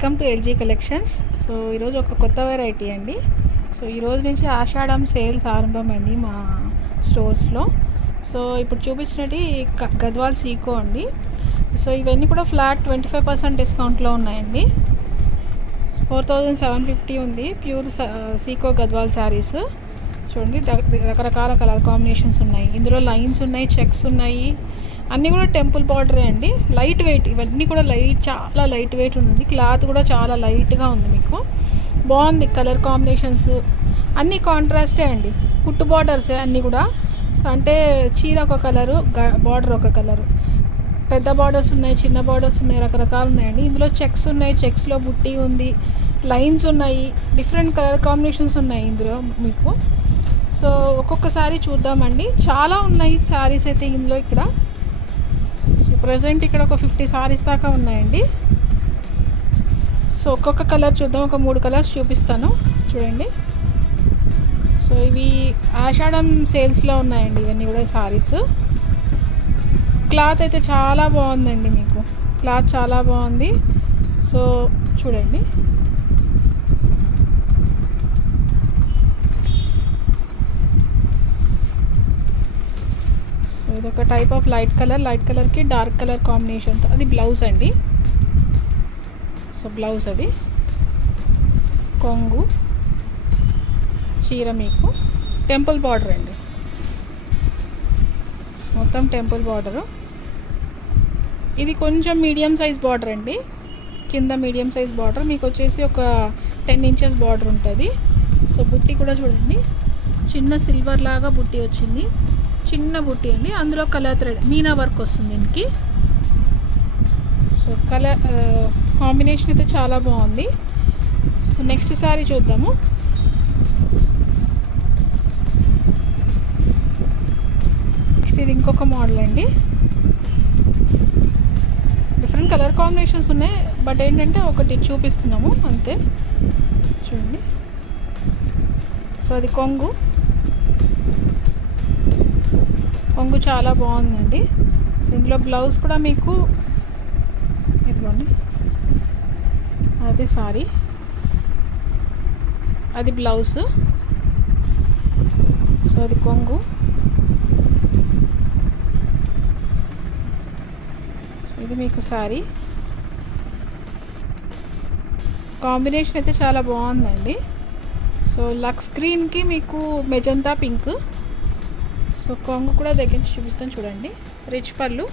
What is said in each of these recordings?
Welcome to LG collections. So ఈరోజు ఒక కొత్త వెరైటీ అండి. సో ఈరోజు నుంచి ఆషాఢం సేల్స్ ఆరంభమైంది మా స్టోర్స్లో. సో ఇప్పుడు చూపించినవి గద్వాల్ సీకో అండి. సో ఇవన్నీ కూడా ఫ్లాట్ 25% డిస్కౌంట్లో ఉన్నాయండి. 4750 ఉంది ప్యూర్ సీకో గద్వాల్ శారీస్. చూడండి, రకరకాల కలర్ కాంబినేషన్స్ ఉన్నాయి. ఇందులో లైన్స్ ఉన్నాయి, చెక్స్ ఉన్నాయి, అన్నీ కూడా టెంపుల్ బార్డరే అండి. లైట్ వెయిట్, ఇవన్నీ కూడా చాలా లైట్ వెయిట్ ఉంది. క్లాత్ కూడా చాలా లైట్గా ఉంది, మీకు బాగుంది. కలర్ కాంబినేషన్స్ అన్నీ కాంట్రాస్టే అండి. కుట్టు బార్డర్సే అన్నీ కూడా. సో అంటే చీర ఒక కలరు, బార్డర్ ఒక కలరు. పెద్ద బార్డర్స్ ఉన్నాయి, చిన్న బార్డర్స్ ఉన్నాయి, రకరకాలు ఉన్నాయండి. ఇందులో చెక్స్ ఉన్నాయి, చెక్స్లో బుట్టి ఉంది, లైన్స్ ఉన్నాయి, డిఫరెంట్ కలర్ కాంబినేషన్స్ ఉన్నాయి ఇందులో మీకు. సో ఒక్కొక్కసారి చూద్దామండి. చాలా ఉన్నాయి శారీస్ అయితే ఇందులో. ఇక్కడ సో ప్రజెంట్ ఇక్కడ ఒక 50 శారీస్ దాకా ఉన్నాయండి. సో ఒక్కొక్క కలర్ చూద్దాం. ఒక 3 కలర్స్ చూపిస్తాను, చూడండి. సో ఇవి ఆషాఢం సేల్స్లో ఉన్నాయండి ఇవన్నీ కూడా శారీస్. క్లాత్ అయితే చాలా బాగుందండి, మీకు క్లాత్ చాలా బాగుంది. సో చూడండి, సో ఇదొక టైప్ ఆఫ్ లైట్ కలర్కి డార్క్ కలర్ కాంబినేషన్తో. అది బ్లౌజ్ అండి. సో బ్లౌజ్ అది, కొంగు, చీర మీకు టెంపుల్ బార్డర్ అండి. మొత్తం టెంపుల్ బార్డరు. ఇది కొంచెం మీడియం సైజ్ బార్డర్ అండి. కింద మీడియం సైజ్ బార్డర్, మీకు వచ్చేసి ఒక 10 ఇంచెస్ బార్డర్ ఉంటుంది. సో బుట్టి కూడా చూడండి, చిన్న సిల్వర్ లాగా బుట్టి వచ్చింది. చిన్న బుట్టి అండి. అందులో కలర్ థ్రెడ్ మీనా వర్క్ వస్తుంది దీనికి. సో కలర్ కాంబినేషన్ అయితే చాలా బాగుంది. సో నెక్స్ట్ సారీ చూద్దాము. నెక్స్ట్ ఇది ఇంకొక మోడల్ అండి. డిఫరెంట్ కలర్ కాంబినేషన్స్ ఉన్నాయి, బట్ ఏంటంటే ఒకటి చూపిస్తున్నాము అంతే. చూడండి, సో అది కొంగు చాలా బాగుందండి. సో ఇందులో బ్లౌజ్ కూడా మీకు ఇదిగోండి, అది సారీ, అది బ్లౌజ్. సో అది కొంగు. సో ఇది మీకు సారీ. కాంబినేషన్ అయితే చాలా బాగుందండి. సో లక్స్ గ్రీన్కి మీకు మెజంతా పింక్. సో కొంగు కూడా దగ్గర నుంచి చూపిస్తాను, చూడండి. రిచ్ పళ్ళు.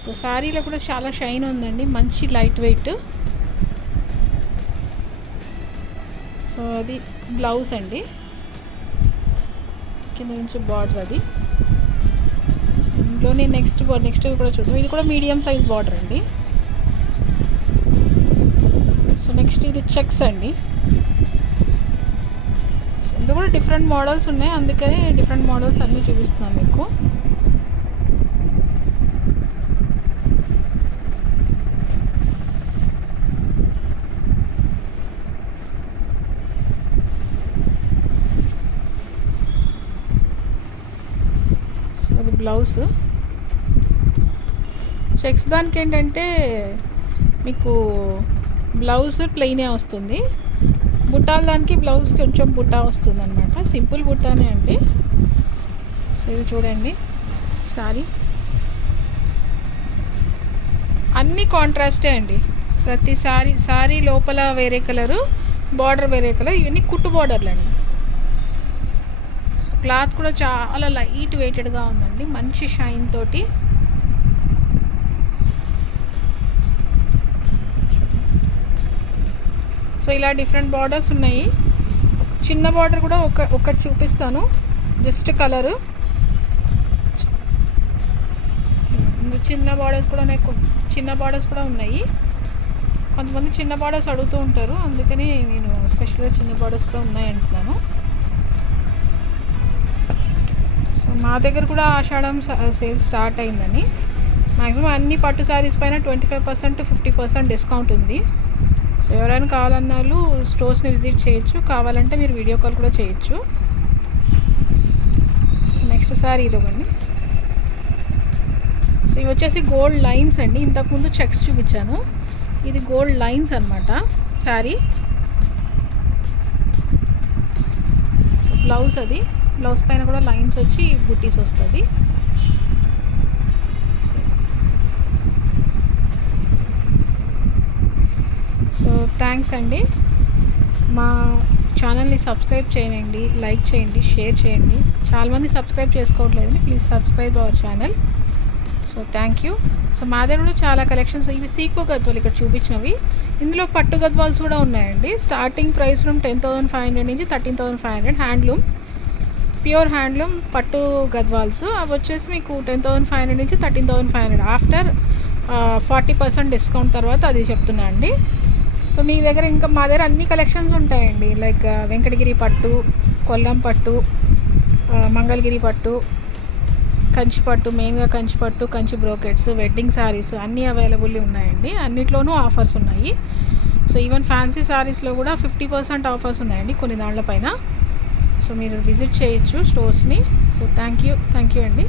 సో శారీలో కూడా చాలా షైన్ ఉందండి, మంచి లైట్ వెయిట్. సో అది బ్లౌజ్ అండి, కింద నుంచి బార్డర్ అది. ఇందులోనే నెక్స్ట్ కూడా చూద్దాం. ఇది కూడా మీడియం సైజ్ బార్డర్ అండి. సో నెక్స్ట్ ఇది చెక్స్ అండి. ఇందులో కూడా డిఫరెంట్ మోడల్స్ ఉన్నాయి, అందుకని డిఫరెంట్ మోడల్స్ అన్నీ చూపిస్తున్నాను మీకు. సో అది బ్లౌజ్. చెక్స్ దానికి ఏంటంటే మీకు బ్లౌజ్ ప్లెయినే వస్తుంది, బుట్టాల దానికి బ్లౌజ్ కొంచెం బుట్టా వస్తుంది అనమాట. సింపుల్ బుట్టానే అండి. సో ఇది చూడండి సారీ. అన్నీ కాంట్రాస్టే అండి. ప్రతి సారీ లోపల వేరే కలరు, బార్డర్ వేరే కలర్. ఇవన్నీ కుట్టు బార్డర్లు అండి. సో క్లాత్ కూడా చాలా లైట్ వెయిటెడ్గా ఉందండి, మంచి షైన్ తోటి. సో ఇలా డిఫరెంట్ బార్డర్స్ ఉన్నాయి. చిన్న బార్డర్ కూడా ఒకటి చూపిస్తాను, జస్ట్ కలరు. చిన్న బార్డర్స్ కూడా ఉన్నాయి. కొంతమంది చిన్న బార్డర్స్ అడుగుతూ ఉంటారు, అందుకని నేను స్పెషల్గా చిన్న బార్డర్స్ కూడా ఉన్నాయి అంటున్నాను. సో మా దగ్గర కూడా ఆషాఢం సేల్స్ స్టార్ట్ అయిందని. మ్యాక్సిమం అన్ని పట్టు శారీస్ పైన 25% 50% డిస్కౌంట్ ఉంది. సో ఎవరైనా కావాలన్న వాళ్ళు స్టోర్స్ని విజిట్ చేయొచ్చు, కావాలంటే మీరు వీడియో కాల్ కూడా చేయొచ్చు. సో నెక్స్ట్ సారీ ఇదొకండి. సో ఇవి వచ్చేసి గోల్డ్ లైన్స్ అండి. ఇంతకుముందు చెక్స్ చూపించాను, ఇది గోల్డ్ లైన్స్ అనమాట శారీ. సో బ్లౌజ్ అది, బ్లౌజ్ పైన కూడా లైన్స్ వచ్చి బుటీస్ వస్తుంది. సో థ్యాంక్స్ అండి. మా ఛానల్ని సబ్స్క్రైబ్ చేయండి, లైక్ చేయండి, షేర్ చేయండి. చాలామంది సబ్స్క్రైబ్ చేసుకోవట్లేదండి, please subscribe our channel. So thank you. So మా దగ్గర కూడా చాలా కలెక్షన్స్, ఇవి సీకో గద్వాలు ఇక్కడ చూపించినవి. ఇందులో పట్టు గద్వాల్స్ కూడా ఉన్నాయండి. స్టార్టింగ్ ప్రైస్ ఫ్రమ్ 10,500 నుంచి 13,500. హ్యాండ్లూమ్, ప్యూర్ హ్యాండ్లూమ్ పట్టు గద్వాల్స్. అవి వచ్చేసి మీకు 10,500 నుంచి 13,500. ఆఫ్టర్ 40% డిస్కౌంట్ తర్వాత అది చెప్తున్నా అండి. సో మీ దగ్గర ఇంకా మా దగ్గర అన్ని కలెక్షన్స్ ఉంటాయండి. లైక్ వెంకటగిరి పట్టు, కొల్లం పట్టు, మంగళగిరి పట్టు, కంచి పట్టు, మెయిన్గా కంచి పట్టు, కంచి బ్రోకెట్స్, వెడ్డింగ్ శారీస్ అన్నీ అవైలబుల్ ఉన్నాయండి. అన్నిట్లోనూ ఆఫర్స్ ఉన్నాయి. సో ఈవెన్ ఫ్యాన్సీ శారీస్లో కూడా 50% ఆఫర్స్ ఉన్నాయండి కొన్ని దాంట్ల పైన. సో మీరు విజిట్ చేయొచ్చు స్టోర్స్ని. సో థ్యాంక్ యూ అండి.